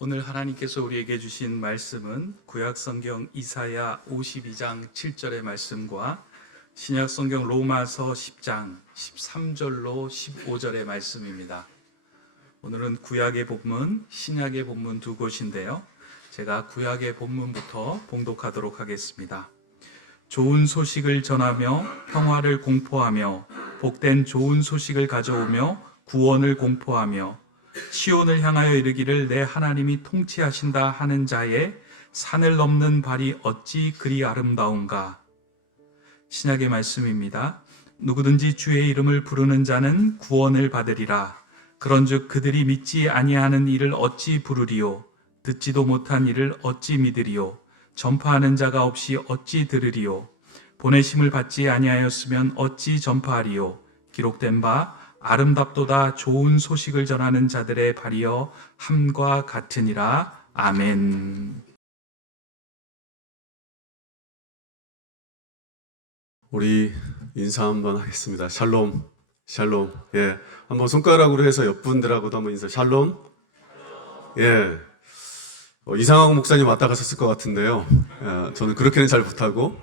오늘 하나님께서 우리에게 주신 말씀은 구약성경 이사야 52장 7절의 말씀과 신약성경 로마서 10장 13절로 15절의 말씀입니다. 오늘은 구약의 본문, 신약의 본문 두 곳인데요. 제가 구약의 본문부터 봉독하도록 하겠습니다. 좋은 소식을 전하며 평화를 공포하며 복된 좋은 소식을 가져오며 구원을 공포하며 시온을 향하여 이르기를 내 하나님이 통치하신다 하는 자의 산을 넘는 발이 어찌 그리 아름다운가. 신약의 말씀입니다. 누구든지 주의 이름을 부르는 자는 구원을 받으리라. 그런즉 그들이 믿지 아니하는 이를 어찌 부르리요. 듣지도 못한 이를 어찌 믿으리요. 전파하는 자가 없이 어찌 들으리요. 보내심을 받지 아니하였으면 어찌 전파하리요. 기록된 바 아름답도다 좋은 소식을 전하는 자들의 발이여 함과 같으니라. 아멘. 우리 인사 한번 하겠습니다. 샬롬, 샬롬. 예, 한번 손가락으로 해서 옆 분들하고도 한번 인사. 샬롬. 예, 이상학 목사님 왔다 가셨을 것 같은데요. 저는 그렇게는 잘 못하고,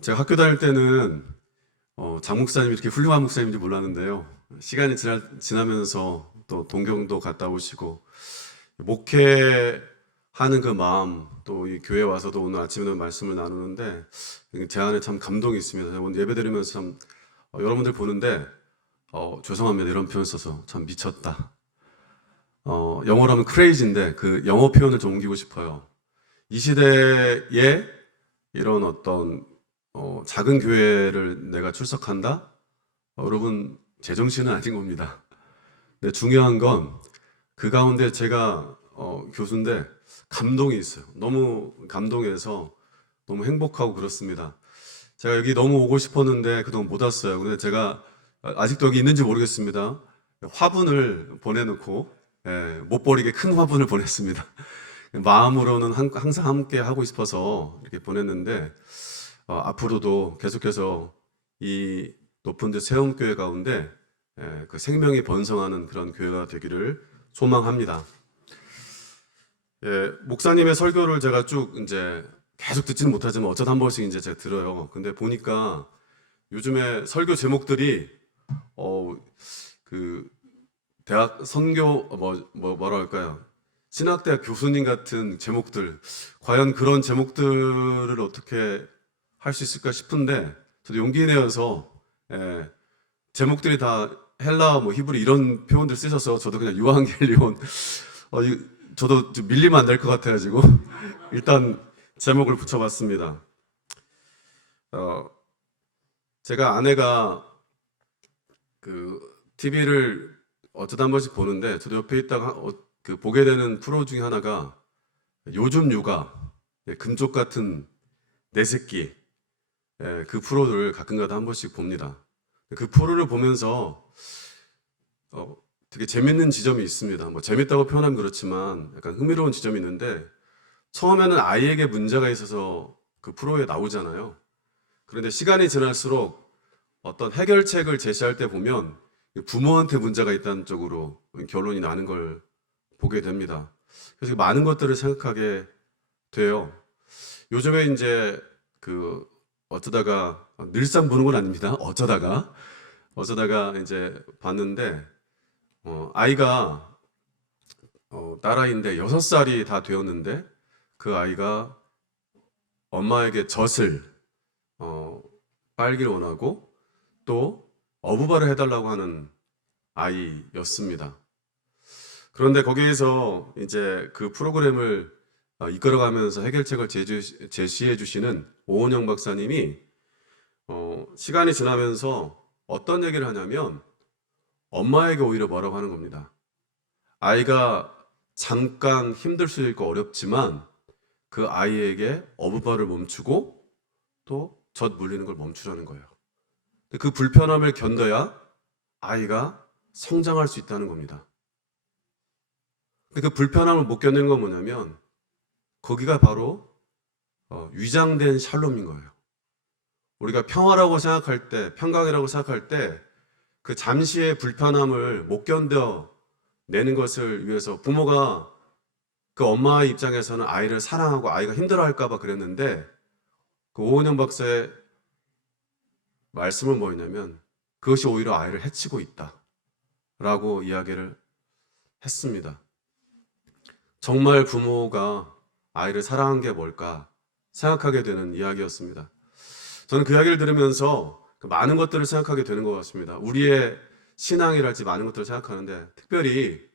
제가 학교 다닐 때는 장 목사님이 이렇게 훌륭한 목사님인지 몰랐는데요. 시간이 지나면서 또 동경도 갔다 오시고 목회하는 그 마음, 또 이 교회 와서도 오늘 아침에도 말씀을 나누는데 제 안에 참 감동이 있습니다. 오늘 예배 드리면서 참 여러분들 보는데 죄송합니다, 이런 표현 써서 참 미쳤다. 영어로 하면 crazy인데 그 영어 표현을 좀 옮기고 싶어요. 이 시대에 이런 어떤 작은 교회를 내가 출석한다? 여러분, 제정신은 아닌 겁니다. 근데 중요한 건 그 가운데 제가 교수인데 감동이 있어요. 너무 감동해서 너무 행복하고 그렇습니다. 제가 여기 너무 오고 싶었는데 그동안 못 왔어요. 근데 제가 아직도 여기 있는지 모르겠습니다. 화분을 보내놓고 못 버리게 큰 화분을 보냈습니다. 마음으로는 항상 함께 하고 싶어서 이렇게 보냈는데 앞으로도 계속해서 이 높은 데 세움교회 가운데 그 생명이 번성하는 그런 교회가 되기를 소망합니다. 목사님의 설교를 제가 쭉 이제 계속 듣지는 못하지만 어쩌다 한 번씩 이제 제가 들어요. 근데 보니까 요즘에 설교 제목들이 그 대학 선교 뭐라 할까요? 신학대학 교수님 같은 제목들, 과연 그런 제목들을 어떻게 할 수 있을까 싶은데 저도 용기 내어서 제목들이 다 헬라, 히브리 이런 표현들 쓰셔서 저도 그냥 유한겔리온 저도 좀 밀리면 안 될 것 같아가지고 일단 제목을 붙여봤습니다. 제가 아내가 그 TV를 어쩌다 한 번씩 보는데 저도 옆에 있다가 보게 되는 프로 중에 하나가 요즘 육아, 금쪽 같은 내 새끼, 그 프로를 가끔가다 한 번씩 봅니다. 그 프로를 보면서 되게 재밌는 지점이 있습니다. 재밌다고 표현하면 그렇지만 약간 흥미로운 지점이 있는데 처음에는 아이에게 문제가 있어서 그 프로에 나오잖아요. 그런데 시간이 지날수록 어떤 해결책을 제시할 때 보면 부모한테 문제가 있다는 쪽으로 결론이 나는 걸 보게 됩니다. 그래서 많은 것들을 생각하게 돼요. 요즘에 이제 어쩌다가 늘상 보는 건 아닙니다. 어쩌다가 이제 봤는데 아이가 딸아이인데 6살이 다 되었는데 그 아이가 엄마에게 젖을 빨기를 원하고 또 어부발을 해달라고 하는 아이였습니다. 그런데 거기에서 이제 그 프로그램을 이끌어가면서 해결책을 제시해 주시는 오은영 박사님이 시간이 지나면서 어떤 얘기를 하냐면 엄마에게 오히려 뭐라고 하는 겁니다. 아이가 잠깐 힘들 수 있고 어렵지만 그 아이에게 어부발을 멈추고 또 젖 물리는 걸 멈추라는 거예요. 그 불편함을 견뎌야 아이가 성장할 수 있다는 겁니다. 근데 그 불편함을 못 견디는 건 뭐냐면 거기가 바로 위장된 샬롬인 거예요. 우리가 평화라고 생각할 때, 평강이라고 생각할 때 그 잠시의 불편함을 못 견뎌 내는 것을 위해서 부모가 그 엄마의 입장에서는 아이를 사랑하고 아이가 힘들어할까 봐 그랬는데 그 오은영 박사의 말씀은 뭐였냐면 그것이 오히려 아이를 해치고 있다라고 이야기를 했습니다. 정말 부모가 아이를 사랑한 게 뭘까 생각하게 되는 이야기였습니다. 저는 그 이야기를 들으면서 많은 것들을 생각하게 되는 것 같습니다. 우리의 신앙이랄지 많은 것들을 생각하는데 특별히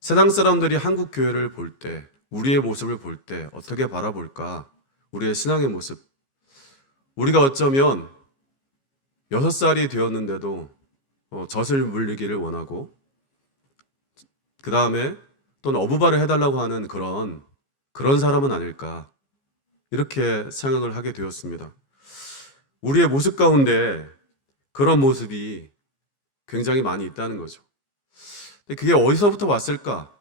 세상 사람들이 한국 교회를 볼 때, 우리의 모습을 볼 때 어떻게 바라볼까? 우리의 신앙의 모습. 우리가 어쩌면 6살이 되었는데도 젖을 물리기를 원하고 그 다음에 또는 어부발을 해달라고 하는 그런 사람은 아닐까 이렇게 생각을 하게 되었습니다. 우리의 모습 가운데 그런 모습이 굉장히 많이 있다는 거죠. 근데 그게 어디서부터 왔을까?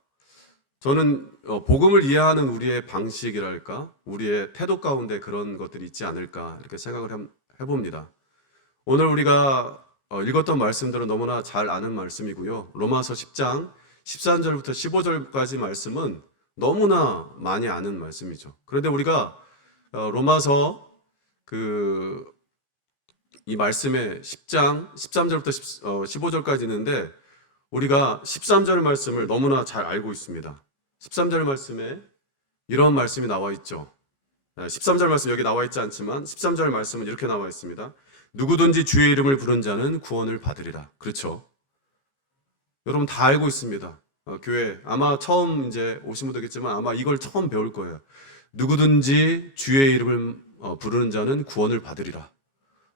저는 복음을 이해하는 우리의 방식이랄까, 우리의 태도 가운데 그런 것들이 있지 않을까 이렇게 생각을 해봅니다. 오늘 우리가 읽었던 말씀들은 너무나 잘 아는 말씀이고요. 로마서 10장 13절부터 15절까지 말씀은 너무나 많이 아는 말씀이죠. 그런데 우리가 로마서 이 말씀의 10장 13절부터 15절까지 있는데 우리가 13절 말씀을 너무나 잘 알고 있습니다. 13절 말씀에 이런 말씀이 나와 있죠. 13절 말씀 여기 나와 있지 않지만 13절 말씀은 이렇게 나와 있습니다. 누구든지 주의 이름을 부른 자는 구원을 받으리라. 그렇죠. 여러분 다 알고 있습니다. 교회 아마 처음 이제 오신 분도 있겠지만 아마 이걸 처음 배울 거예요. 누구든지 주의 이름을 부르는 자는 구원을 받으리라.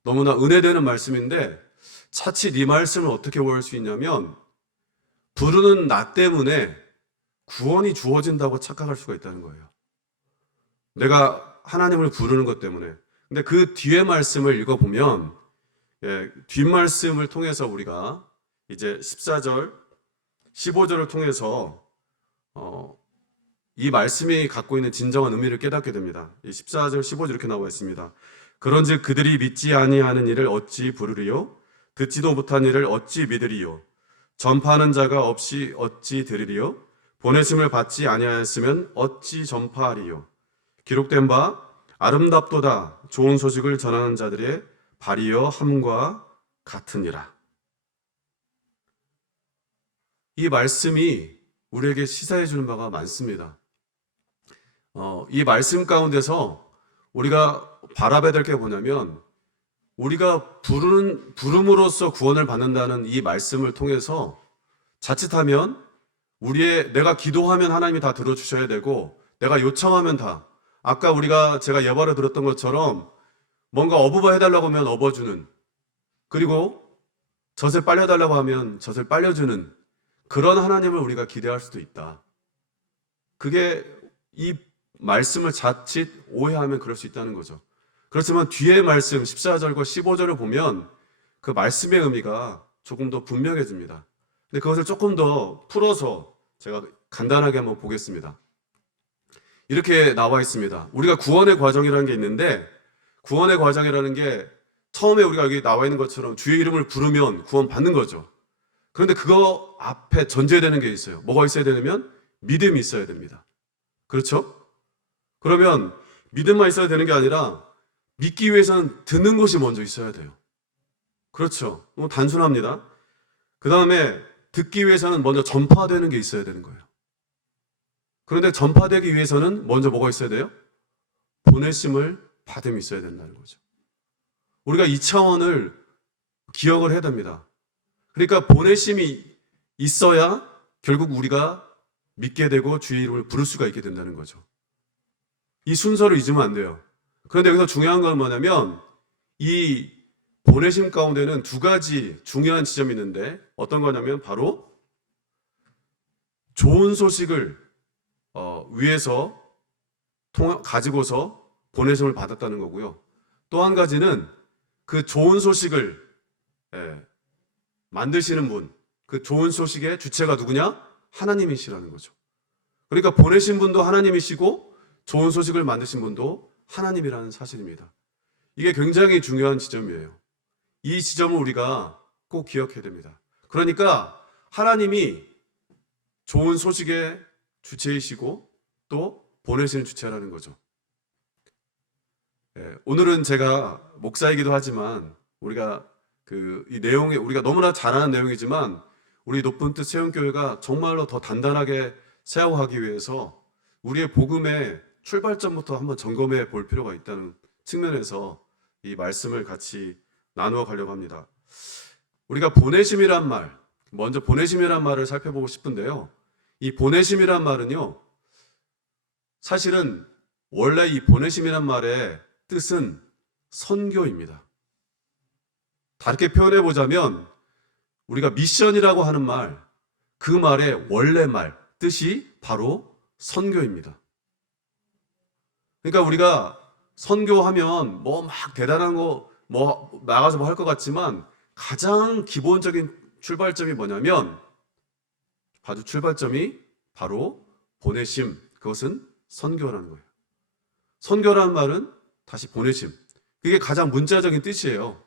너무나 은혜되는 말씀인데 차치 이 말씀을 어떻게 볼 수 있냐면 부르는 나 때문에 구원이 주어진다고 착각할 수가 있다는 거예요. 내가 하나님을 부르는 것 때문에. 근데 그 뒤에 말씀을 읽어보면 뒷말씀을 통해서 우리가 이제 14절, 15절을 통해서 이 말씀이 갖고 있는 진정한 의미를 깨닫게 됩니다. 이 14절, 15절 이렇게 나와 있습니다. 그런즉 그들이 믿지 아니하는 일을 어찌 부르리요? 듣지도 못한 일을 어찌 믿으리요? 전파하는 자가 없이 어찌 들으리요? 보내심을 받지 아니하였으면 어찌 전파하리요? 기록된 바 아름답도다 좋은 소식을 전하는 자들의 발이여 함과 같으니라. 이 말씀이 우리에게 시사해 주는 바가 많습니다. 이 말씀 가운데서 우리가 바라봐야 될 게 뭐냐면 우리가 부름으로써 구원을 받는다는 이 말씀을 통해서 자칫하면 내가 기도하면 하나님이 다 들어주셔야 되고 내가 요청하면 다 아까 제가 예발을 들었던 것처럼 뭔가 어부바 해달라고 하면 업어주는 그리고 젖을 빨려달라고 하면 젖을 빨려주는 그런 하나님을 우리가 기대할 수도 있다. 그게 이 말씀을 자칫 오해하면 그럴 수 있다는 거죠. 그렇지만 뒤에 말씀 14절과 15절을 보면 그 말씀의 의미가 조금 더 분명해집니다. 근데 그것을 조금 더 풀어서 제가 간단하게 한번 보겠습니다. 이렇게 나와 있습니다. 우리가 구원의 과정이라는 게 있는데 구원의 과정이라는 게 처음에 우리가 여기 나와 있는 것처럼 주의 이름을 부르면 구원 받는 거죠. 그런데 그거 앞에 전제되는 게 있어요. 뭐가 있어야 되냐면 믿음이 있어야 됩니다. 그렇죠? 그러면 믿음만 있어야 되는 게 아니라 믿기 위해서는 듣는 것이 먼저 있어야 돼요. 그렇죠? 너무 단순합니다. 그 다음에 듣기 위해서는 먼저 전파되는 게 있어야 되는 거예요. 그런데 전파되기 위해서는 먼저 뭐가 있어야 돼요? 보내심을 받음이 있어야 된다는 거죠. 우리가 이 차원을 기억을 해야 됩니다. 그러니까 보내심이 있어야 결국 우리가 믿게 되고 주의 이름을 부를 수가 있게 된다는 거죠. 이 순서를 잊으면 안 돼요. 그런데 여기서 중요한 건 뭐냐면 이 보내심 가운데는 두 가지 중요한 지점이 있는데 어떤 거냐면 바로 좋은 소식을 위해서 가지고서 보내심을 받았다는 거고요. 또 한 가지는 그 좋은 소식을 만드시는 분, 그 좋은 소식의 주체가 누구냐? 하나님이시라는 거죠. 그러니까 보내신 분도 하나님이시고 좋은 소식을 만드신 분도 하나님이라는 사실입니다. 이게 굉장히 중요한 지점이에요. 이 지점을 우리가 꼭 기억해야 됩니다. 그러니까 하나님이 좋은 소식의 주체이시고 또 보내시는 주체라는 거죠. 오늘은 제가 목사이기도 하지만 우리가 이 내용에 우리가 너무나 잘 아는 내용이지만 우리 높은 뜻 세운교회가 정말로 더 단단하게 세워가기 위해서 우리의 복음의 출발점부터 한번 점검해 볼 필요가 있다는 측면에서 이 말씀을 같이 나누어 가려고 합니다. 우리가 보내심이란 말, 먼저 보내심이란 말을 살펴보고 싶은데요. 이 보내심이란 말은요, 사실은 원래 이 보내심이란 말의 뜻은 선교입니다. 다르게 표현해 보자면 우리가 미션이라고 하는 말, 그 말의 원래 말, 뜻이 바로 선교입니다. 그러니까 우리가 선교하면 뭐 막 대단한 거 뭐 나가서 뭐 할 것 같지만 가장 기본적인 출발점이 뭐냐면 아주 출발점이 바로 보내심, 그것은 선교라는 거예요. 선교라는 말은 다시 보내심, 그게 가장 문자적인 뜻이에요.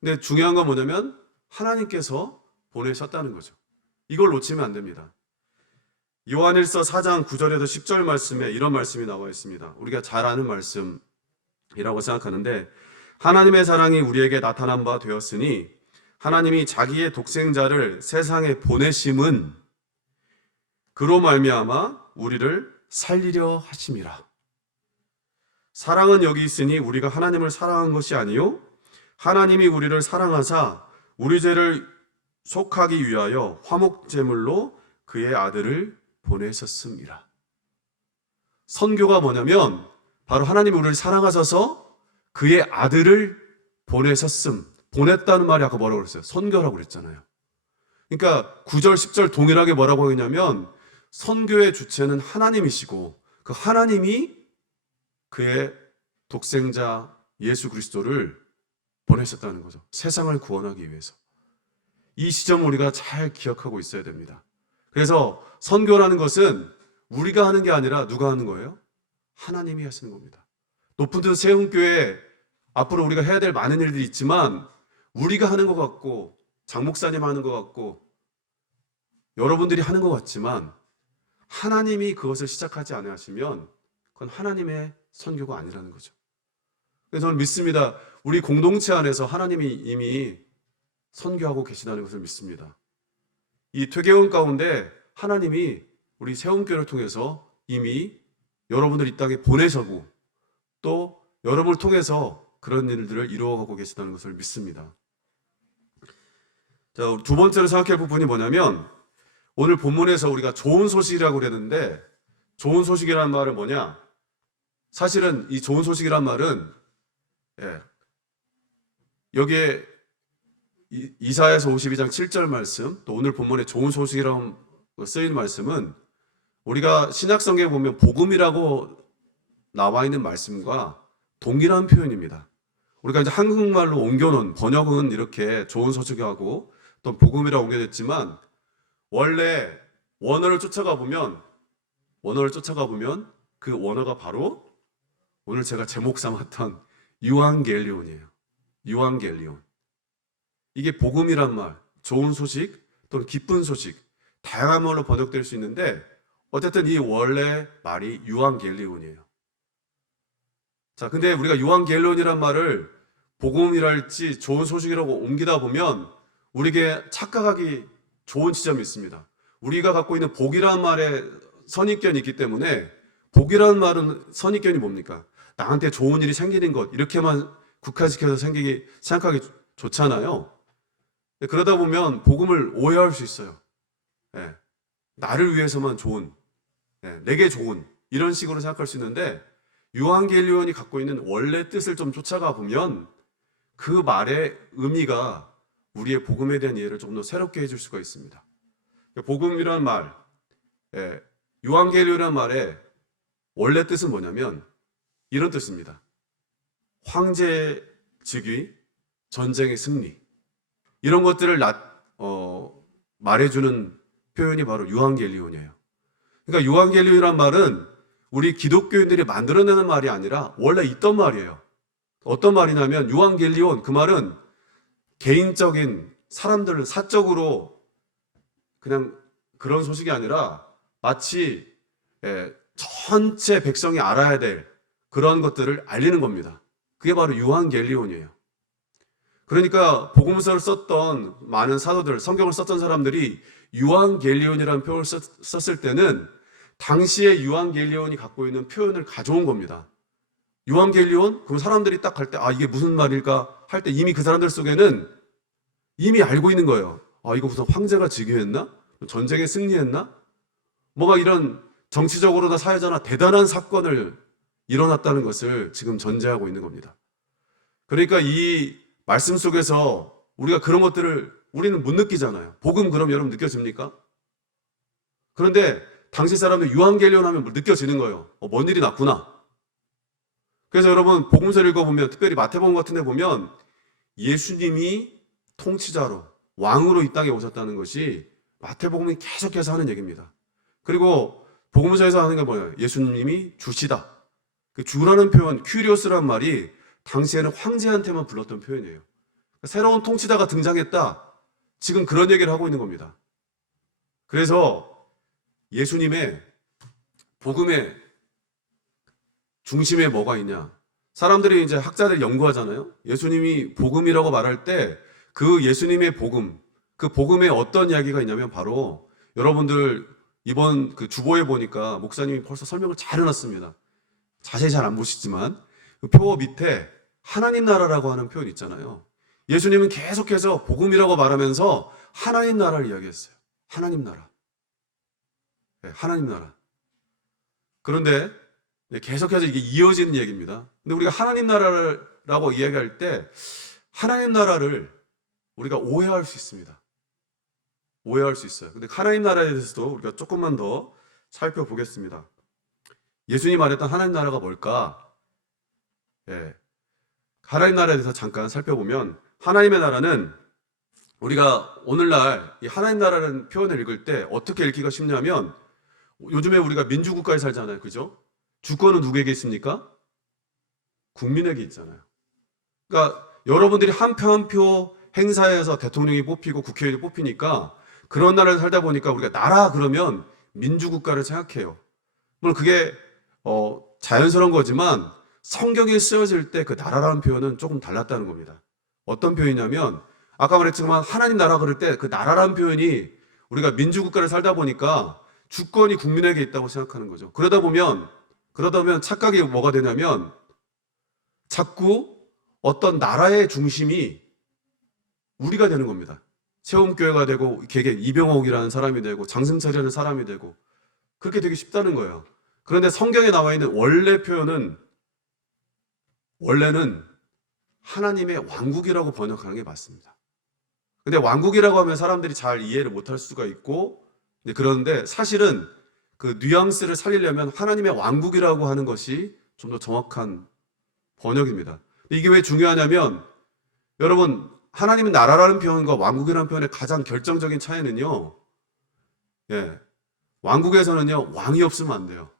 근데 중요한 건 뭐냐면 하나님께서 보내셨다는 거죠. 이걸 놓치면 안 됩니다. 요한일서 4장 9절에서 10절 말씀에 이런 말씀이 나와 있습니다. 우리가 잘 아는 말씀이라고 생각하는데, 하나님의 사랑이 우리에게 나타난 바 되었으니 하나님이 자기의 독생자를 세상에 보내심은 그로 말미암아 우리를 살리려 하심이라. 사랑은 여기 있으니 우리가 하나님을 사랑한 것이 아니요 하나님이 우리를 사랑하사 우리 죄를 속하기 위하여 화목제물로 그의 아들을 보내셨습니다. 선교가 뭐냐면 바로 하나님이 우리를 사랑하셔서 그의 아들을 보내셨음. 보냈다는 말이 아까 뭐라고 그랬어요? 선교라고 그랬잖아요. 그러니까 9절 10절 동일하게 뭐라고 하냐면 선교의 주체는 하나님이시고 그 하나님이 그의 독생자 예수 그리스도를 보내셨다는 거죠. 세상을 구원하기 위해서. 이 시점을 우리가 잘 기억하고 있어야 됩니다. 그래서 선교라는 것은 우리가 하는 게 아니라 누가 하는 거예요? 하나님이 하시는 겁니다. 높은 뜻 세운교회 앞으로 우리가 해야 될 많은 일들이 있지만 우리가 하는 것 같고 장 목사님 하는 것 같고 여러분들이 하는 것 같지만 하나님이 그것을 시작하지 않으시면 그건 하나님의 선교가 아니라는 거죠. 그래서 저는 믿습니다. 우리 공동체 안에서 하나님이 이미 선교하고 계시다는 것을 믿습니다. 이 퇴계원 가운데 하나님이 우리 세운교회를 통해서 이미 여러분들 이 땅에 보내셔고 또 여러분을 통해서 그런 일들을 이루어가고 계시다는 것을 믿습니다. 자, 두 번째로 생각할 부분이 뭐냐면 오늘 본문에서 우리가 좋은 소식이라고 그랬는데 좋은 소식이라는 말은 뭐냐? 사실은 이 좋은 소식이란 말은 여기에 이사야서 52장 7절 말씀, 또 오늘 본문에 좋은 소식이라고 쓰인 말씀은 우리가 신약성경에 보면 복음이라고 나와 있는 말씀과 동일한 표현입니다. 우리가 이제 한국말로 옮겨놓은 번역은 이렇게 좋은 소식하고 또 복음이라고 옮겨졌지만 원래 원어를 쫓아가 보면 그 원어가 바로 오늘 제가 제목 삼았던 유앙겔리온이에요. 유앙겔리온. 이게 복음이란 말, 좋은 소식 또는 기쁜 소식, 다양한 말로 번역될 수 있는데 어쨌든 이 원래 말이 유앙겔리온이에요. 자, 근데 우리가 유앙겔리온이란 말을 복음이랄지 좋은 소식이라고 옮기다 보면 우리에게 착각하기 좋은 지점이 있습니다. 우리가 갖고 있는 복이라는 말에 선입견이 있기 때문에 복이라는 말은 선입견이 뭡니까? 나한테 좋은 일이 생기는 것 이렇게만 국한시켜서 생각하기 좋잖아요. 그러다 보면 복음을 오해할 수 있어요. 나를 위해서만 좋은, 내게 좋은 이런 식으로 생각할 수 있는데 유앙겔리온이 갖고 있는 원래 뜻을 좀 쫓아가 보면 그 말의 의미가 우리의 복음에 대한 이해를 좀 더 새롭게 해줄 수가 있습니다. 복음이란 말, 유앙겔리온이란 말의 원래 뜻은 뭐냐면 이런 뜻입니다. 황제의 즉위, 전쟁의 승리 이런 것들을 말해주는 표현이 바로 유앙겔리온이에요. 그러니까 유앙겔리온이란 말은 우리 기독교인들이 만들어내는 말이 아니라 원래 있던 말이에요. 어떤 말이냐면 유앙겔리온, 그 말은 개인적인 사람들을 사적으로 그냥 그런 소식이 아니라 마치 전체 백성이 알아야 될 그런 것들을 알리는 겁니다. 그게 바로 유한겔리온이에요. 그러니까 복음서를 썼던 많은 사도들, 성경을 썼던 사람들이 유한겔리온이라는 표현을 썼을 때는 당시에 유한겔리온이 갖고 있는 표현을 가져온 겁니다. 유한겔리온? 그럼 사람들이 딱 할 때, 아, 이게 무슨 말일까? 할 때 이미 그 사람들 속에는 이미 알고 있는 거예요. 아, 이거 무슨 황제가 즉위했나? 전쟁에 승리했나? 뭐가 이런 정치적으로나 사회적으로나 대단한 사건을 일어났다는 것을 지금 전제하고 있는 겁니다. 그러니까 이 말씀 속에서 우리가 그런 것들을 우리는 못 느끼잖아요. 복음 그럼 여러분 느껴집니까? 그런데 당시 사람들 유한겔리온 하면 느껴지는 거예요. 뭔 일이 났구나. 그래서 여러분 복음서를 읽어보면 특별히 마태복음 같은 데 보면 예수님이 통치자로 왕으로 이 땅에 오셨다는 것이 마태복음이 계속해서 하는 얘기입니다. 그리고 복음서에서 하는 게 뭐예요? 예수님이 주시다. 그 주라는 표현, 큐리오스라는 말이 당시에는 황제한테만 불렀던 표현이에요. 새로운 통치자가 등장했다. 지금 그런 얘기를 하고 있는 겁니다. 그래서 예수님의 복음의 중심에 뭐가 있냐? 사람들이 이제 학자들이 연구하잖아요. 예수님이 복음이라고 말할 때 그 예수님의 복음, 그 복음에 어떤 이야기가 있냐면 바로 여러분들 이번 그 주보에 보니까 목사님이 벌써 설명을 잘 해놨습니다. 자세히 잘 안 보시지만 그 표 밑에 하나님 나라라고 하는 표현 있잖아요. 예수님은 계속해서 복음이라고 말하면서 하나님 나라를 이야기했어요. 하나님 나라. 네, 하나님 나라. 그런데 계속해서 이게 이어지는 얘기입니다. 근데 우리가 하나님 나라라고 이야기할 때 하나님 나라를 우리가 오해할 수 있습니다. 오해할 수 있어요. 근데 하나님 나라에 대해서도 우리가 조금만 더 살펴보겠습니다. 예수님이 말했던 하나님 나라가 뭘까? 예. 하나님 나라에 대해서 잠깐 살펴보면 하나님의 나라는 우리가 오늘날 이 하나님 나라라는 표현을 읽을 때 어떻게 읽기가 쉽냐면 요즘에 우리가 민주국가에 살잖아요. 그죠? 주권은 누구에게 있습니까? 국민에게 있잖아요. 그러니까 여러분들이 한 표 한 표 행사에서 대통령이 뽑히고 국회의원이 뽑히니까 그런 나라를 살다 보니까 우리가 나라 그러면 민주국가를 생각해요. 물론 그게 자연스러운 거지만 성경에 쓰여질 때 그 나라라는 표현은 조금 달랐다는 겁니다. 어떤 표현이냐면 아까 말했지만 하나님 나라 그럴 때 그 나라라는 표현이 우리가 민주국가를 살다 보니까 주권이 국민에게 있다고 생각하는 거죠. 그러다 보면 착각이 뭐가 되냐면 자꾸 어떤 나라의 중심이 우리가 되는 겁니다. 세움교회가 되고 걔게 이병옥이라는 사람이 되고 장승철이라는 사람이 되고 그렇게 되기 쉽다는 거예요. 그런데 성경에 나와 있는 원래 표현은 원래는 하나님의 왕국이라고 번역하는 게 맞습니다. 근데 왕국이라고 하면 사람들이 잘 이해를 못할 수가 있고 그런데 사실은 그 뉘앙스를 살리려면 하나님의 왕국이라고 하는 것이 좀 더 정확한 번역입니다. 이게 왜 중요하냐면 여러분 하나님의 나라라는 표현과 왕국이라는 표현의 가장 결정적인 차이는요. 예. 왕국에서는요. 왕이 없으면 안 돼요.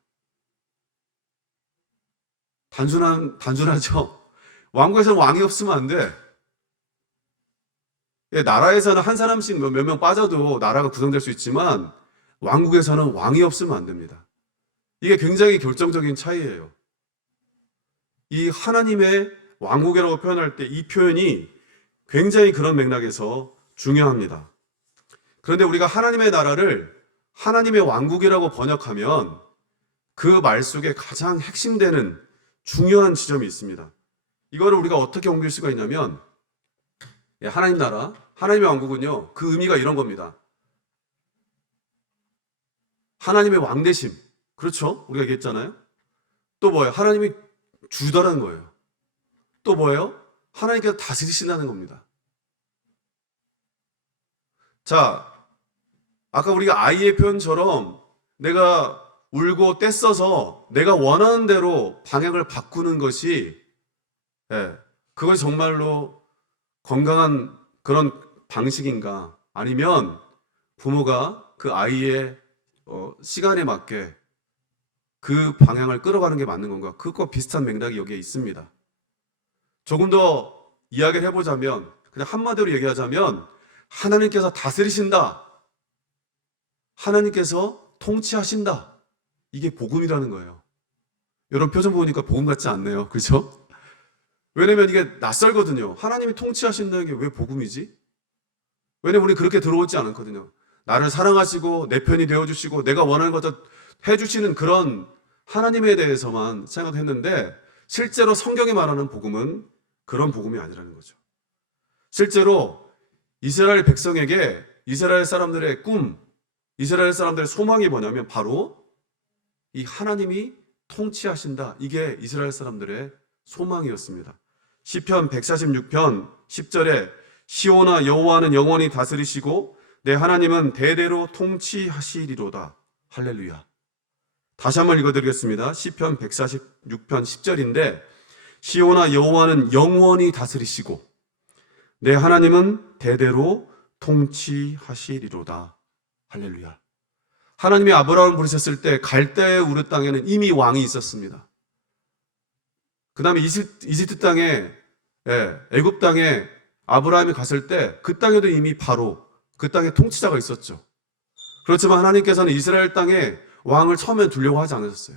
단순하죠. 왕국에서는 왕이 없으면 안 돼. 예, 나라에서는 한 사람씩 몇 명 빠져도 나라가 구성될 수 있지만 왕국에서는 왕이 없으면 안 됩니다. 이게 굉장히 결정적인 차이예요. 이 하나님의 왕국이라고 표현할 때 이 표현이 굉장히 그런 맥락에서 중요합니다. 그런데 우리가 하나님의 나라를 하나님의 왕국이라고 번역하면 그 말 속에 가장 핵심되는 중요한 지점이 있습니다. 이거를 우리가 어떻게 옮길 수가 있냐면 하나님 나라, 하나님의 왕국은요. 그 의미가 이런 겁니다. 하나님의 왕대심. 그렇죠? 우리가 얘기했잖아요. 또 뭐예요? 하나님이 주다라는 거예요. 또 뭐예요? 하나님께서 다스리신다는 겁니다. 자, 아까 우리가 아이의 표현처럼 내가 울고 떼써서 내가 원하는 대로 방향을 바꾸는 것이 그것이 정말로 건강한 그런 방식인가? 아니면 부모가 그 아이의 시간에 맞게 그 방향을 끌어가는 게 맞는 건가? 그것과 비슷한 맥락이 여기에 있습니다. 조금 더 이야기를 해보자면 그냥 한마디로 얘기하자면 하나님께서 다스리신다. 하나님께서 통치하신다. 이게 복음이라는 거예요. 여러분 표정 보니까 복음 같지 않네요. 그렇죠? 왜냐면 이게 낯설거든요. 하나님이 통치하신다는 게 왜 복음이지? 왜냐면 우리 그렇게 들어오지 않거든요. 나를 사랑하시고 내 편이 되어주시고 내가 원하는 것을 해주시는 그런 하나님에 대해서만 생각했는데 실제로 성경이 말하는 복음은 그런 복음이 아니라는 거죠. 실제로 이스라엘 백성에게 이스라엘 사람들의 꿈, 이스라엘 사람들의 소망이 뭐냐면 바로 이 하나님이 통치하신다. 이게 이스라엘 사람들의 소망이었습니다. 시편 146편 10절에 시온아 여호와는 영원히 다스리시고 내 하나님은 대대로 통치하시리로다. 할렐루야. 다시 한번 읽어드리겠습니다. 시편 146편 10절인데 시온아 여호와는 영원히 다스리시고 내 하나님은 대대로 통치하시리로다. 할렐루야. 하나님이 아브라함을 부르셨을 때 갈대의 우르 땅에는 이미 왕이 있었습니다. 그 다음에 이집트 땅에, 애굽 땅에 아브라함이 갔을 때 그 땅에도 이미 바로 그 땅에 통치자가 있었죠. 그렇지만 하나님께서는 이스라엘 땅에 왕을 처음엔 두려고 하지 않으셨어요.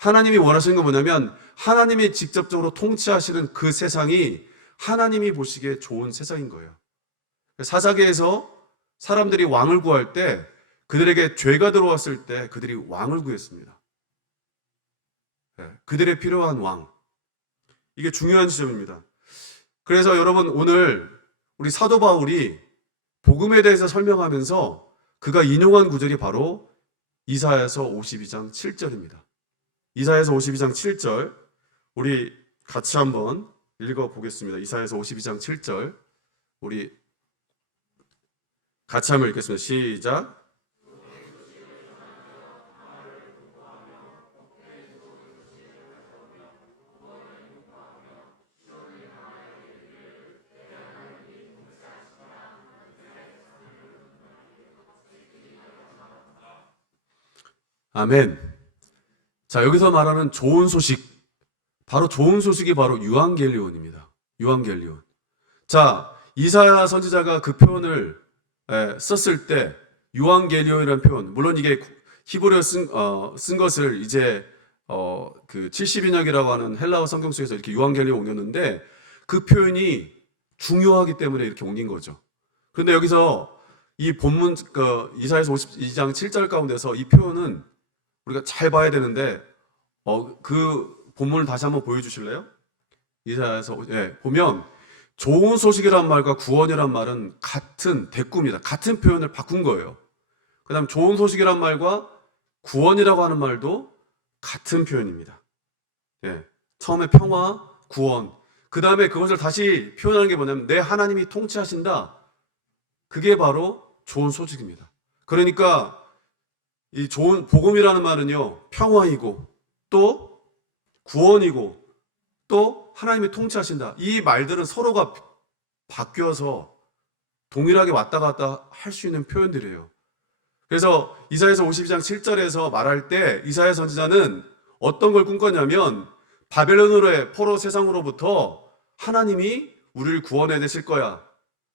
하나님이 원하시는 건 뭐냐면 하나님이 직접적으로 통치하시는 그 세상이 하나님이 보시기에 좋은 세상인 거예요. 사사기에서 사람들이 왕을 구할 때 그들에게 죄가 들어왔을 때 그들이 왕을 구했습니다. 그들의 필요한 왕. 이게 중요한 지점입니다. 그래서 여러분 오늘 우리 사도 바울이 복음에 대해서 설명하면서 그가 인용한 구절이 바로 이사야서 52장 7절입니다. 이사야서 52장 7절 우리 같이 한번 읽어보겠습니다. 이사야서 52장 7절 우리 같이 한번 읽겠습니다. 시작. 아멘. 자, 여기서 말하는 좋은 소식, 바로 좋은 소식이 바로 유앙겔리온입니다. 유앙겔리온. 자, 이사야 선지자가 그 표현을 썼을 때 유앙겔리온이라는 표현, 물론 이게 히브리어 쓴 것을 이제 그 70인역이라고 하는 헬라어 성경 속에서 이렇게 유앙겔리온 옮겼는데 그 표현이 중요하기 때문에 이렇게 옮긴 거죠. 그런데 여기서 이 본문 이사야서 52장 7절 가운데서 이 표현은 우리가 잘 봐야 되는데 그 본문을 다시 한번 보여주실래요? 이사야서 보면 좋은 소식이란 말과 구원이란 말은 같은 대꾸입니다. 같은 표현을 바꾼 거예요. 그 다음 좋은 소식이란 말과 구원이라고 하는 말도 같은 표현입니다. 처음에 평화, 구원. 그 다음에 그것을 다시 표현하는 게 뭐냐면 내 하나님이 통치하신다. 그게 바로 좋은 소식입니다. 그러니까 이 좋은 복음이라는 말은요, 평화이고 또 구원이고 또 하나님이 통치하신다. 이 말들은 서로가 바뀌어서 동일하게 왔다 갔다 할 수 있는 표현들이에요. 그래서 이사야서 52장 7절에서 말할 때 이사야 선지자는 어떤 걸 꿈꿨냐면 바벨론으로의 포로 세상으로부터 하나님이 우리를 구원해 내실 거야.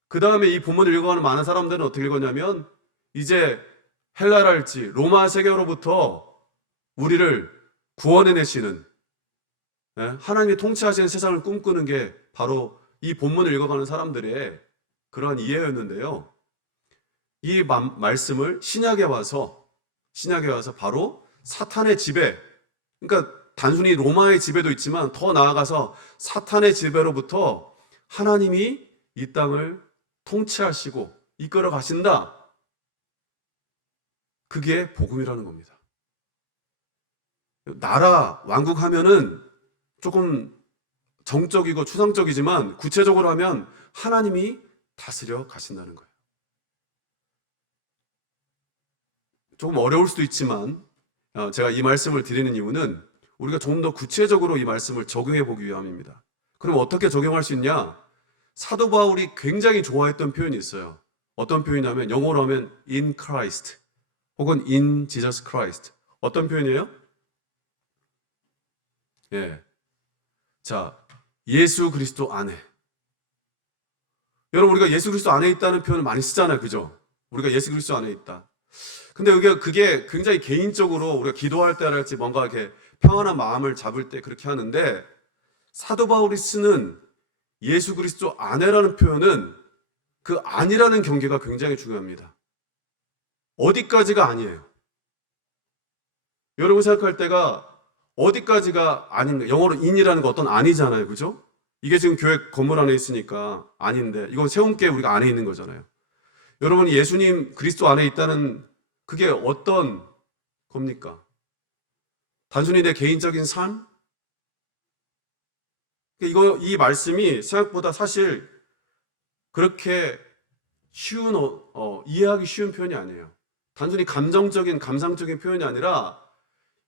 그 다음에 이 본문을 읽어가는 많은 사람들은 어떻게 읽었냐면 이제 헬라랄지 로마 세계로부터 우리를 구원해 내시는 하나님이 통치하시는 세상을 꿈꾸는 게 바로 이 본문을 읽어가는 사람들의 그러한 이해였는데요. 이 말씀을 신약에 와서 바로 사탄의 지배, 그러니까 단순히 로마의 지배도 있지만 더 나아가서 사탄의 지배로부터 하나님이 이 땅을 통치하시고 이끌어 가신다. 그게 복음이라는 겁니다. 나라, 왕국 하면은 조금 정적이고 추상적이지만 구체적으로 하면 하나님이 다스려 가신다는 거예요. 조금 어려울 수도 있지만 제가 이 말씀을 드리는 이유는 우리가 조금 더 구체적으로 이 말씀을 적용해 보기 위함입니다. 그럼 어떻게 적용할 수 있냐? 사도 바울이 굉장히 좋아했던 표현이 있어요. 어떤 표현이냐면 영어로 하면 in Christ 혹은 in Jesus Christ. 어떤 표현이에요? 자, 예수 그리스도 안에. 여러분 우리가 예수 그리스도 안에 있다는 표현을 많이 쓰잖아요. 그죠? 우리가 예수 그리스도 안에 있다. 근데 그게 굉장히 개인적으로 우리가 기도할 때랄지 뭔가 이렇게 평안한 마음을 잡을 때 그렇게 하는데, 사도 바울이 쓰는 예수 그리스도 안에라는 표현은 그 아니라는 경계가 굉장히 중요합니다. 어디까지가 아니에요. 여러분 생각할 때가 어디까지가 아닌가. 영어로 in이라는 거 어떤 아니잖아요. 그죠? 이게 지금 교회 건물 안에 있으니까 아닌데, 이건 세움교회 우리가 안에 있는 거잖아요. 여러분, 예수님 그리스도 안에 있다는 그게 어떤 겁니까? 단순히 내 개인적인 삶? 이 말씀이 생각보다 사실 그렇게 이해하기 쉬운 표현이 아니에요. 단순히 감정적인, 감상적인 표현이 아니라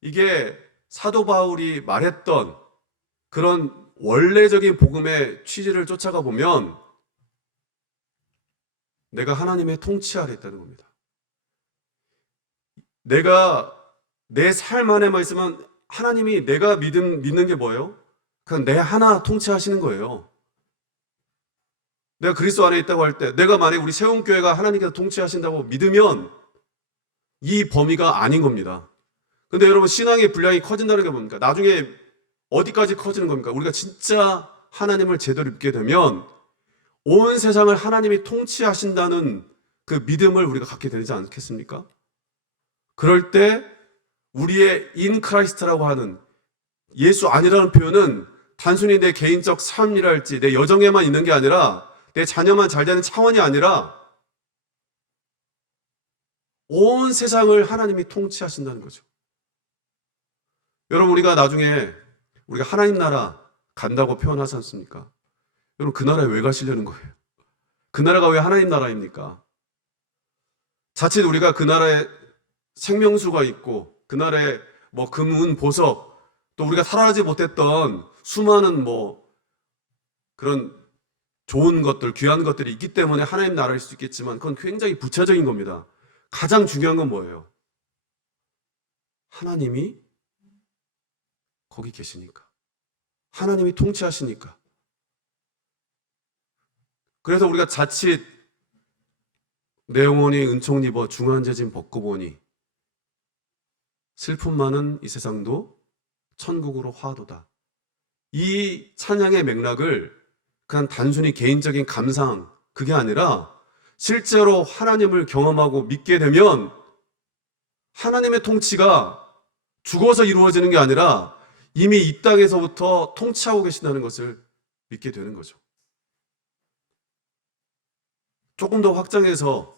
이게 사도 바울이 말했던 그런 원래적인 복음의 취지를 쫓아가 보면 내가 하나님의 통치 아래 있다는 겁니다. 내가 내 삶 안에만 있으면 하나님이 내가 믿는 게 뭐예요? 그냥 내 하나 통치하시는 거예요. 내가 그리스도 안에 있다고 할 때, 내가 만약에 우리 세움교회가 하나님께서 통치하신다고 믿으면 이 범위가 아닌 겁니다. 근데 여러분, 신앙의 분량이 커진다는 게 뭡니까? 나중에 어디까지 커지는 겁니까? 우리가 진짜 하나님을 제대로 믿게 되면 온 세상을 하나님이 통치하신다는 그 믿음을 우리가 갖게 되지 않겠습니까? 그럴 때 우리의 in Christ라고 하는 예수 아니라는 표현은 단순히 내 개인적 삶이랄지 내 여정에만 있는 게 아니라 내 자녀만 잘 되는 차원이 아니라 온 세상을 하나님이 통치하신다는 거죠. 여러분, 우리가 나중에 우리가 하나님 나라 간다고 표현하지 않습니까? 여러분, 그 나라에 왜 가시려는 거예요? 그 나라가 왜 하나님 나라입니까? 자칫 우리가 그 나라에 생명수가 있고 그 나라에 뭐 금은 보석 또 우리가 살아나지 못했던 수많은 뭐 그런 좋은 것들, 귀한 것들이 있기 때문에 하나님 나라일 수 있겠지만 그건 굉장히 부차적인 겁니다. 가장 중요한 건 뭐예요? 하나님이 거기 계시니까. 하나님이 통치하시니까. 그래서 우리가 자칫 내 영혼이 은총 입어 중환제진 벗고 보니 슬픔 많은 이 세상도 천국으로 화도다. 이 찬양의 맥락을 그냥 단순히 개인적인 감상, 그게 아니라 실제로 하나님을 경험하고 믿게 되면 하나님의 통치가 죽어서 이루어지는 게 아니라 이미 이 땅에서부터 통치하고 계신다는 것을 믿게 되는 거죠. 조금 더 확장해서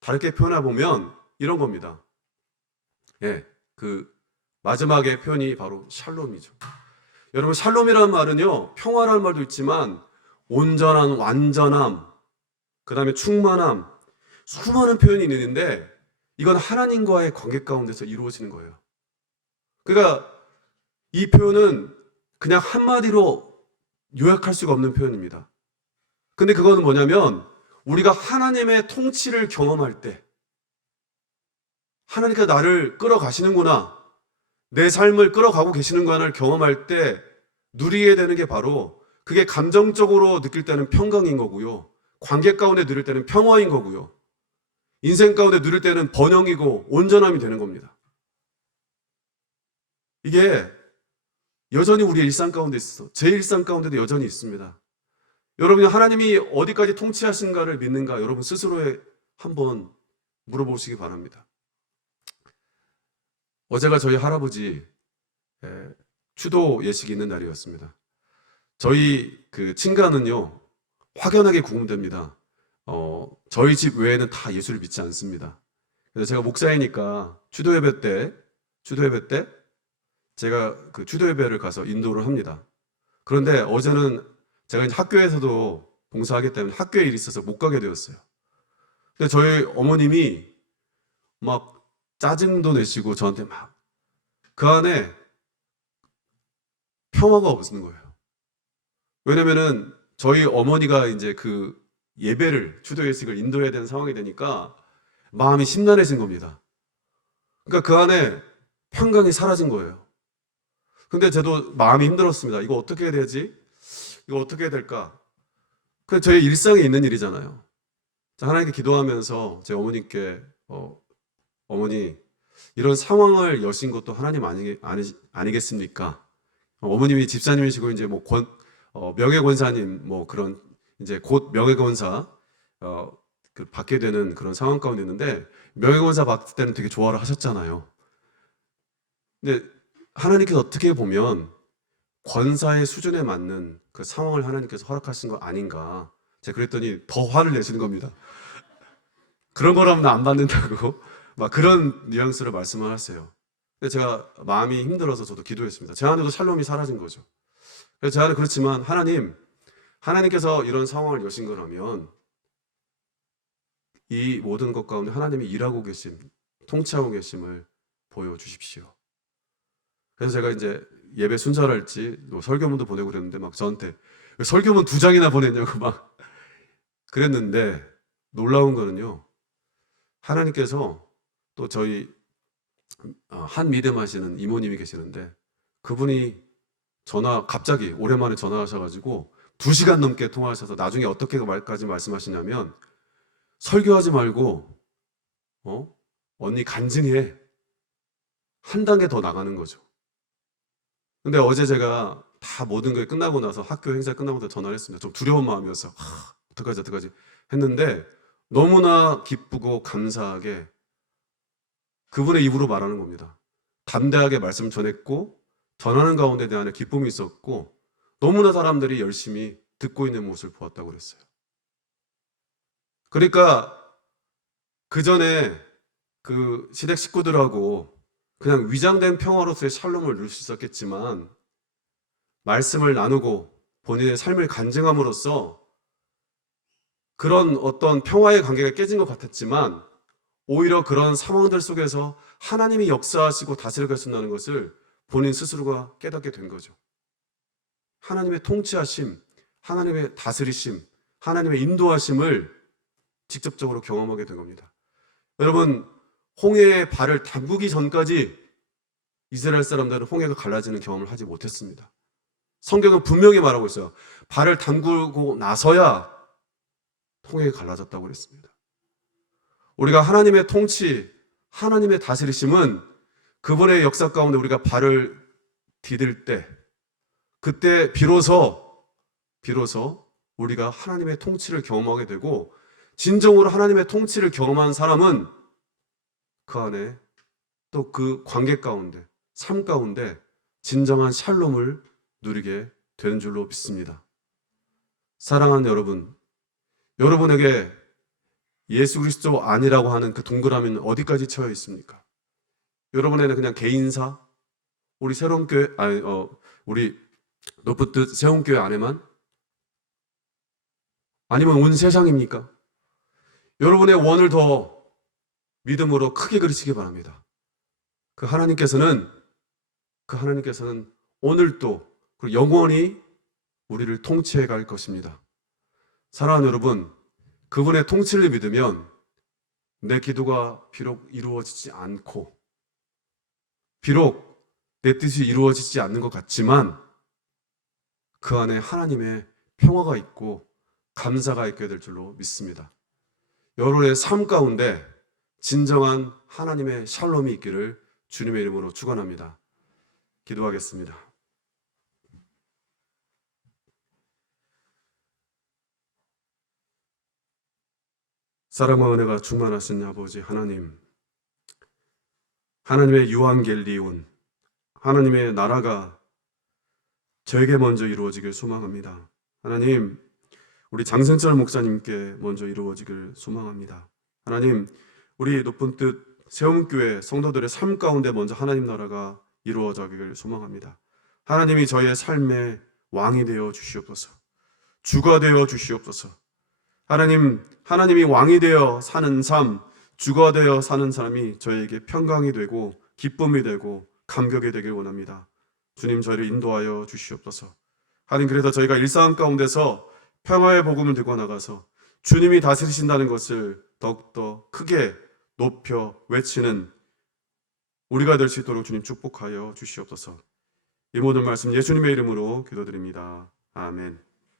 다르게 표현해 보면 이런 겁니다. 예, 그 마지막의 표현이 바로 샬롬이죠. 여러분, 샬롬이라는 말은요, 평화라는 말도 있지만 온전한, 완전함, 그 다음에 충만함, 수많은 표현이 있는데 이건 하나님과의 관계 가운데서 이루어지는 거예요. 그러니까 이 표현은 그냥 한마디로 요약할 수가 없는 표현입니다. 근데 그거는 뭐냐면 우리가 하나님의 통치를 경험할 때 하나님께서 나를 끌어가시는구나, 내 삶을 끌어가고 계시는구나를 경험할 때 누리게 되는 게 바로 그게 감정적으로 느낄 때는 평강인 거고요. 관계 가운데 누릴 때는 평화인 거고요. 인생 가운데 누릴 때는 번영이고 온전함이 되는 겁니다. 이게 여전히 우리의 일상 가운데 있어. 제 일상 가운데도 여전히 있습니다. 여러분이 하나님이 어디까지 통치하신가를 믿는가 여러분 스스로에 한번 물어보시기 바랍니다. 어제가 저희 할아버지 추도 예식이 있는 날이었습니다. 저희 그 친가는요 확연하게 구분됩니다. 저희 집 외에는 다 예수를 믿지 않습니다. 그래서 제가 목사이니까 추도 예배 때 제가 그 추도 예배를 가서 인도를 합니다. 그런데 어제는 제가 이제 학교에서도 봉사하기 때문에 학교에 일이 있어서 못 가게 되었어요. 근데 저희 어머님이 막 짜증도 내시고 저한테 막 그 안에 평화가 없는 거예요. 왜냐면은 저희 어머니가 이제 그 예배를 추도 예식을 인도해야 되는 상황이 되니까 마음이 심란해진 겁니다. 그러니까 그 안에 평강이 사라진 거예요. 근데 저도 마음이 힘들었습니다. 이거 어떻게 해야 되지? 이거 어떻게 해야 될까? 그 저희 일상에 있는 일이잖아요. 하나님께 기도하면서 제 어머님께 어머니, 이런 상황을 여신 것도 하나님 아니겠습니까? 어머님이 집사님이시고 이제 뭐 명예권사님 뭐 그런 이제 곧 명예권사 받게 되는 그런 상황 가운데 있는데, 명예권사 받을 때는 되게 좋아를 하셨잖아요. 근데 하나님께서 어떻게 보면 권사의 수준에 맞는 그 상황을 하나님께서 허락하신 거 아닌가. 제가 그랬더니 더 화를 내시는 겁니다. 그런 거라면 나 안 받는다고 막 그런 뉘앙스로 말씀을 하세요. 근데 제가 마음이 힘들어서 저도 기도했습니다. 제 안에도 샬롬이 사라진 거죠. 그래서 제 안에 그렇지만 하나님께서 이런 상황을 여신 거라면 이 모든 것 가운데 하나님이 일하고 계심, 통치하고 계심을 보여주십시오. 그래서 제가 이제 예배 순찰할지 또 설교문도 보내고 그랬는데 막 저한테 설교문 2장이나 보냈냐고 막 그랬는데, 놀라운 거는요, 하나님께서 또 저희 한 믿음 하시는 이모님이 계시는데, 그분이 갑자기 오랜만에 전화하셔가지고 2시간 넘게 통화하셔서 나중에 어떻게 말까지 말씀하시냐면, 설교하지 말고 언니 간증해, 한 단계 더 나가는 거죠. 근데 어제 제가 다 모든 게 끝나고 나서 학교 행사 끝나고 나서 전화를 했습니다. 좀 두려운 마음이었어요. 어떡하지 했는데 너무나 기쁘고 감사하게 그분의 입으로 말하는 겁니다. 담대하게 말씀 전했고, 전하는 가운데 내 안에 기쁨이 있었고, 너무나 사람들이 열심히 듣고 있는 모습을 보았다고 그랬어요. 그러니까 그 전에 그 시댁 식구들하고 그냥 위장된 평화로서의 샬롬을 누릴 수 있었겠지만, 말씀을 나누고 본인의 삶을 간증함으로써 그런 어떤 평화의 관계가 깨진 것 같았지만, 오히려 그런 상황들 속에서 하나님이 역사하시고 다스려 가신다는 것을 본인 스스로가 깨닫게 된 거죠. 하나님의 통치하심, 하나님의 다스리심, 하나님의 인도하심을 직접적으로 경험하게 된 겁니다. 여러분, 홍해의 발을 담그기 전까지 이스라엘 사람들은 홍해가 갈라지는 경험을 하지 못했습니다. 성경은 분명히 말하고 있어요. 발을 담그고 나서야 홍해가 갈라졌다고 그랬습니다. 우리가 하나님의 통치, 하나님의 다스리심은 그분의 역사 가운데 우리가 발을 디딜 때, 그때 비로소 우리가 하나님의 통치를 경험하게 되고, 진정으로 하나님의 통치를 경험한 사람은 그 안에 또 그 관계 가운데, 삶 가운데 진정한 샬롬을 누리게 되는 줄로 믿습니다. 사랑하는 여러분, 여러분에게 예수 그리스도 아니라고 하는 그 동그라미는 어디까지 채워 있습니까? 여러분에게는 그냥 개인사, 우리 새로운 교회, 우리 높은 뜻 세운교회 안에만? 아니면 온 세상입니까? 여러분의 원을 더 믿음으로 크게 그리시기 바랍니다. 그 하나님께서는 오늘도 그리고 영원히 우리를 통치해 갈 것입니다. 사랑하는 여러분, 그분의 통치를 믿으면 내 기도가 비록 이루어지지 않고, 비록 내 뜻이 이루어지지 않는 것 같지만, 그 안에 하나님의 평화가 있고 감사가 있게 될 줄로 믿습니다. 여러분의 삶 가운데 진정한 하나님의 샬롬이 있기를 주님의 이름으로 축원합니다. 기도하겠습니다. 사랑과 은혜가 충만하신 아버지 하나님, 하나님의 유한겔리온, 하나님의 나라가 저에게 먼저 이루어지길 소망합니다. 하나님, 우리 장승철 목사님께 먼저 이루어지길 소망합니다. 하나님, 우리 높은 뜻 세움교회 성도들의 삶 가운데 먼저 하나님 나라가 이루어지길 소망합니다. 하나님이 저의 삶의 왕이 되어 주시옵소서. 주가 되어 주시옵소서. 하나님이 왕이 되어 사는 삶, 주가 되어 사는 사람이 저에게 평강이 되고 기쁨이 되고 감격이 되길 원합니다. 주님, 저희를 인도하여 주시옵소서. 하나님, 그래서 저희가 일상 가운데서 평화의 복음을 들고 나가서 주님이 다스리신다는 것을 더욱더 크게 높여 외치는 우리가 될 수 있도록 주님 축복하여 주시옵소서. 이 모든 말씀 예수님의 이름으로 기도드립니다. 아멘.